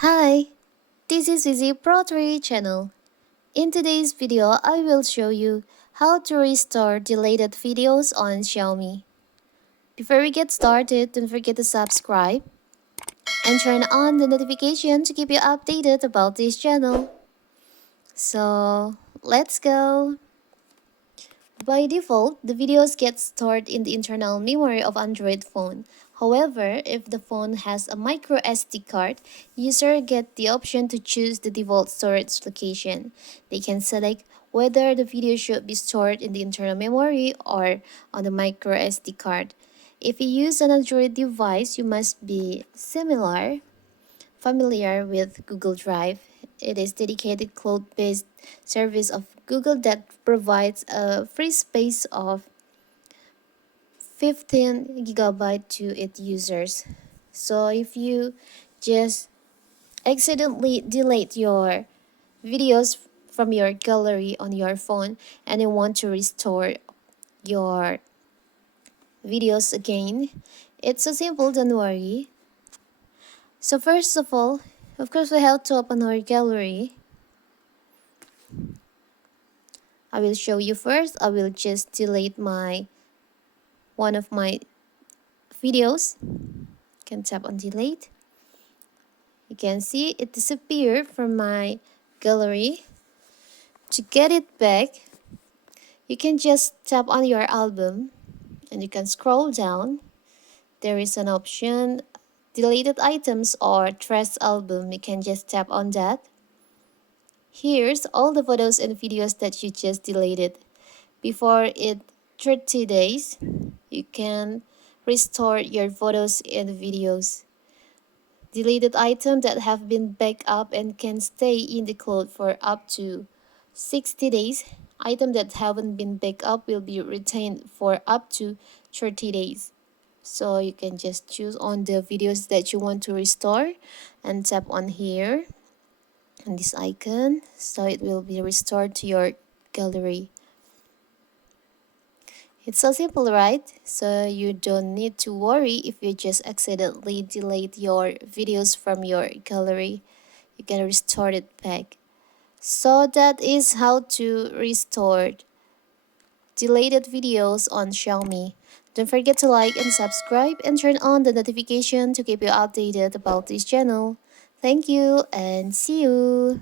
Hi, this is Easy Pro 3 channel. In today's video, I will show you how to restore deleted videos on Xiaomi. Before we get started, don't forget to subscribe and turn on the notification to keep you updated about this channel. So, let's go! By default, the videos get stored in the internal memory of Android phone. However, if the phone has a microSD card, user get the option to choose the default storage location. They can select whether the video should be stored in the internal memory or on the microSD card. If you use an Android device, you must be familiar with Google Drive. It is dedicated cloud-based service of Google that provides a free space of 15 gigabyte to its users. So if you just accidentally delete your videos from your gallery on your phone and you want to restore your videos again, it's so simple, don't worry. So first of all, of course, we have to open our gallery. I will show you first. I will just delete one of my videos. You can tap on delete. You can see it disappeared from my gallery. To get it back, you can just tap on your album and you can scroll down. There is an option deleted items or trash album. You can just tap on that. Here's all the photos and videos that you just deleted. Before it 30 days, you can restore your photos and videos. Deleted items that have been backed up and can stay in the cloud for up to 60 days. Items that haven't been backed up will be retained for up to 30 days. So you can just choose on the videos that you want to restore and tap on here on this icon, so it will be restored to your gallery. It's so simple, right? So you don't need to worry if you just accidentally delete your videos from your gallery. You can restore it back. So that is how to restore deleted videos on Xiaomi. Don't forget to like and subscribe and turn on the notification to keep you updated about this channel. Thank you and see you.